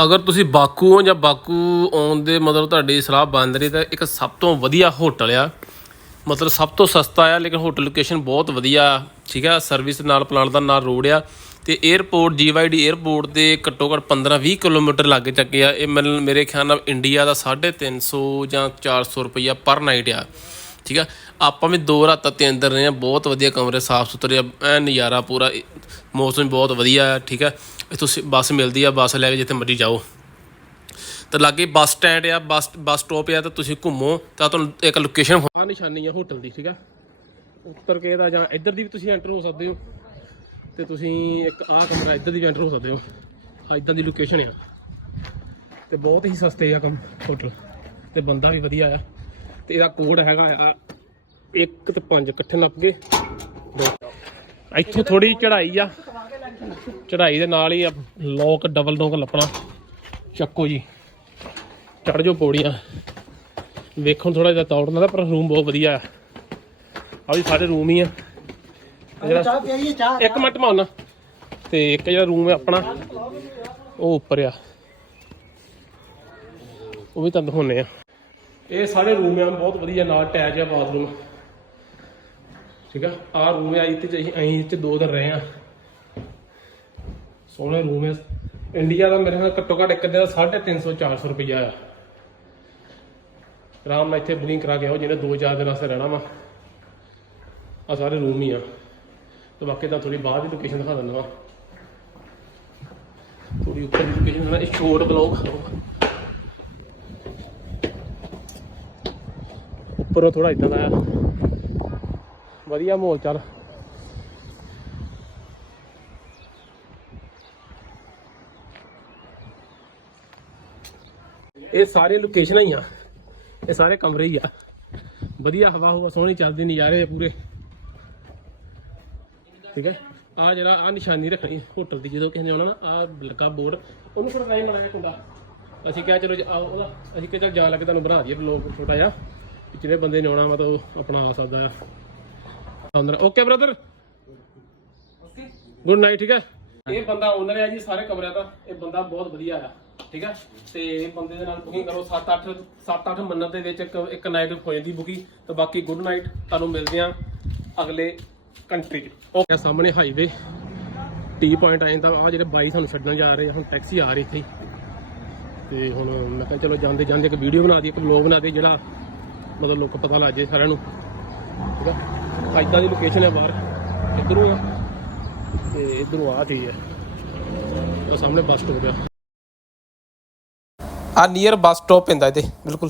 ਅਗਰ ਤੁਸੀਂ ਬਾਕੂ ਹੋ ਜਾਂ ਬਾਕੂ ਆਉਣ ਦੇ ਮਤਲਬ ਤੁਹਾਡੀ ਸਲਾਹ ਬਣ ਰਹੀ ਤਾਂ ਇੱਕ ਸਭ ਤੋਂ ਵਧੀਆ ਹੋਟਲ ਆ। ਮਤਲਬ ਸਭ ਤੋਂ ਸਸਤਾ ਆ, ਲੇਕਿਨ ਹੋਟਲ ਲੋਕੇਸ਼ਨ ਬਹੁਤ ਵਧੀਆ, ਠੀਕ ਆ, ਸਰਵਿਸ ਨਾਲ ਪਲਾਨ ਦਾ ਨਾਲ ਰੋਡ ਆ। ਤੇ 에어ਪੋਰਟ GYD 에어ਪੋਰਟ ਦੇ ਘੱਟੋ ਘੱਟ 15-20 ਕਿਲੋਮੀਟਰ ਲੱਗ ਚੱਕੇ ਆ। ਇਹ ਮੇਰੇ ਖਿਆਲ ਨਾਲ ਇੰਡੀਆ ਦਾ 350 ਜਾਂ 400 ਰੁਪਈਆ ਪਰ ਨਾਈਟ ਆ, ਠੀਕ ਆ। ਆਪਾਂ ਵੀ ਦੋ ਰਾਤਾਂ ਤੇ ਅੰਦਰ ਰਹੇ ਆ, ਬਹੁਤ ਵਧੀਆ ਕਮਰੇ ਸਾਫ਼ ਸੁਥਰੇ ਐ ਨਜ਼ਾਰਾ ਪੂਰਾ ਮੌਸਮ ਬਹੁਤ ਵਧੀਆ ਆ, ਠੀਕ ਆ। ਇੱਥੋਂ ਸ- ਬੱਸ ਮਿਲਦੀ ਆ, ਬੱਸ ਲੈ ਕੇ ਜਿੱਥੇ ਮਰਜ਼ੀ ਜਾਓ। ਤੇ ਲਾਗੇ ਬੱਸ ਸਟੈਂਡ ਆ, ਬੱਸ ਬੱਸ ਸਟਾਪ ਆ, ਤਾਂ ਤੁਸੀਂ ਘੁੰਮੋ, ਤਾਂ ਤੁਹਾਨੂੰ ਇੱਕ ਲੋਕੇਸ਼ਨ ਆ ਨਿਸ਼ਾਨੀ ਆ ਹੋਟਲ ਦੀ, ਠੀਕ ਆ? ਉੱਤਰ ਕੇ ਦਾ ਜਾਂ ਇੱਧਰ ਦੀ ਵੀ ਤੁਸੀਂ ਐਂਟਰ ਹੋ ਸਕਦੇ ਹੋ। ਤੇ ਤੁਸੀਂ ਇੱਕ ਆਹ ਕਮਰਾ ਇੱਧਰ ਦੀ ਵੀ ਐਂਟਰ ਹੋ ਸਕਦੇ ਹੋ। ਆ ਇਦਾਂ ਦੀ ਲੋਕੇਸ਼ਨ ਆ। ਤੇ ਬਹੁਤ ਹੀ ਸਸਤੇ ਆ ਕੰਮ ਹੋਟਲ ਤੇ ਬੰਦਾ ਵੀ ਵਧੀਆ ਆ। ਤੇ ਇਹਦਾ ਕੋਡ ਹੈਗਾ ਆ 1 ਤੇ 5 ਇਕੱਠੇ ਲੱਗ ਗਏ ਇੱਥੋਂ ਥੋੜੀ ਚੜਾਈ ਆ। ਚੜਾਈ ਦੇ ਨਾਲ ਹੀ ਲੋਕ ਡਬਲ ਲੋਕ ਲੱਪਣਾ। ਚੱਕੋ ਜੀ ਚੜ ਜਾਓ ਪੌੜੀਆਂ। ਵੇਖਣ ਥੋੜਾ ਜਿਹਾ ਤੌੜ ਨਾਲ ਪਰ ਰੂਮ ਬਹੁਤ ਵਧੀਆ ਆ। ਆ ਵੀ ਸਾਰੇ ਰੂਮ ਹੀ ਆ। ਜਿਹੜਾ ਇੱਕ ਮਿੰਟ ਮਾਰਨਾ ਤੇ ਇੱਕ ਜਿਹੜਾ ਰੂਮ ਹੈ ਆਪਣਾ ਉਹ ਉੱਪਰ ਆ। ਉਹ ਵੀ ਤੁਹਾਨੂੰ ਦਿਖਾਉਂਦੇ ਆ। ਇਹ ਸਾਰੇ ਰੂਮ ਆ ਬਹੁਤ ਵਧੀਆ ਨਾਲ ਅਟੈਚ ਆ ਬਾਥਰੂਮ ਠੀਕ ਆ? ਆ ਰੂਮ ਆ ਇੱਥੇ ਅਸੀਂ ਇੱਥੇ ਦੋ ਦਿਨ ਰਹੇ ਆ। ਸੋਹਣੇ ਰੂਮ ਹੈ ਇੰਡੀਆ ਦਾ ਮੇਰੇ ਨਾਲ ਘੱਟੋ ਘੱਟ ਇੱਕ ਦਿਨ ਦਾ 350 400 ਰੁਪਈਆ ਆ। ਆਰਾਮ ਨਾਲ ਇੱਥੇ ਬੁਕਿੰਗ ਕਰਾ ਕੇ ਆਓ, ਜਿਹਨੇ 2-4 ਦਿਨ ਵਾਸਤੇ ਰਹਿਣਾ ਵਾ। ਆ ਸਾਰੇ ਰੂਮ ਹੀ ਆ। ਤੇ ਬਾਕੀ ਤਾਂ ਥੋੜੀ ਬਾਅਦ ਦੀ ਲੋਕੇਸ਼ਨ ਦਿਖਾ ਦਿੰਦਾ ਵਾ। ਥੋੜੀ ਉੱਪਰ ਦੀ ਲੋਕੇਸ਼ਨ ਦਿਖਾਣਾ ਇਹ ਸ਼ੋਰਟ ਬਲੌਗ ਉੱਪਰੋਂ ਥੋੜਾ ਇਦਾਂ ਦਾ ਆ। ਵਧੀਆ ਮਾਹੌਲ ਚੱਲ। ਇਹ ਸਾਰੇ ਲੋਕੇਸ਼ਨਾਂ ਹੀ ਆ। ਇਹ ਸਾਰੇ ਕਮਰੇ ਹੀ ਆ। ਵਧੀਆ ਹਵਾ ਹਵਾ ਸੋਹਣੀ ਚੱਲਦੀ ਨਜ਼ਾਰੇ ਪੂਰੇ। ਠੀਕ ਹੈ? ਆ ਜਿਹੜਾ ਆ ਨਿਸ਼ਾਨੀ ਰੱਖਣੀ ਹੋਟਲ ਦੀ ਜਦੋਂ ਕਿਸੇ ਨੇ ਆਉਣਾ ਨਾ ਆ ਲੱਗਾ ਬੋਰਡ। ਉਹਨੂੰ ਥੋੜਾ ਟਾਈਮ ਲਾਇਆ ਕੁੰਡਾ। ਅਸੀਂ ਕਿਹਾ ਚਲੋ ਆਓ ਉਹਦਾ। ਅਸੀਂ ਕਿਹਾ ਚਲ ਜਾਣ ਲੱਗੇ ਤੁਹਾਨੂੰ ਬਣਾ ਦਈਏ ਬਲੌਗ ਛੋਟਾ ਜਿਹਾ। ਜਿਹੜੇ ਬੰਦੇ ਨੇ ਆਉਣਾ ਵਾ ਤਾਂ ਉਹ ਆਪਣਾ ਆ ਸਕਦਾ ਆ। ਅੰਦਰ ਓਕੇ ਬ੍ਰਦਰ ਗੁੱਡ ਨਾਈਟ ਠੀਕ ਹੈ? ਇਹ ਬੰਦਾ ਓਨਰ ਹੈ ਜੀ ਸਾਰੇ ਕਮਰਿਆਂ ਦਾ। ਇਹ ਬੰਦਾ ਬਹੁਤ ਵਧੀਆ ਆ। ਠੀਕ ਹੈ ਤੇ ਬੰਦੇ ਦੇ ਨਾਲ ਬੁਕਿੰਗ ਕਰੋ। 7-8 7-8 ਮੰਨਤ ਦੇ ਵਿੱਚ ਇੱਕ ਇੱਕ ਨਾਈਟ ਹੋ ਜਾਂਦੀ ਬੁਕਿੰਗ ਤੇ ਬਾਕੀ ਗੁੱਡ ਨਾਈਟ ਤੁਹਾਨੂੰ ਮਿਲਦੇ ਆ ਅਗਲੇ ਕੰਟਰੀ 'ਚ। ਓਕੇ ਸਾਹਮਣੇ ਹਾਈਵੇ ਟੀ ਪੁਆਇੰਟ ਆ ਜਾਂਦਾ ਆ ਜਿਹੜੇ ਬਾਈ ਸਾਨੂੰ ਛੱਡਣ ਜਾ ਰਹੇ ਆ, ਹੁਣ ਟੈਕਸੀ ਆ ਰਹੀ ਇੱਥੇ ਹੀ। ਤੇ ਹੁਣ ਮੈਂ ਕਿਹਾ ਚਲੋ ਜਾਂਦੇ ਜਾਂਦੇ ਇੱਕ ਵੀਡੀਓ ਬਣਾ ਦਈਏ, ਇੱਕ ਵਲੌਗ ਬਣਾ ਦਈਏ, ਜਿਹੜਾ ਮਤਲਬ ਲੋਕ ਪਤਾ ਲੱਗ ਜੇ ਸਾਰਿਆਂ ਨੂੰ। ਠੀਕ ਆ? ਇੱਦਾਂ ਦੀ ਲੋਕੇਸ਼ਨ ਹੈ ਬਾਹਰ। ਇੱਧਰੋਂ ਆ। ਤੇ ਇੱਧਰੋਂ ਆ ਚੀਜ਼ ਹੈ ਉਹ ਸਾਹਮਣੇ ਬੱਸ ਸਟੋਪ ਆ। ਆ ਨੀਅਰ ਬੱਸ ਸਟਾਪ ਪੈਂਦਾ ਇਹਦੇ ਬਿਲਕੁਲ।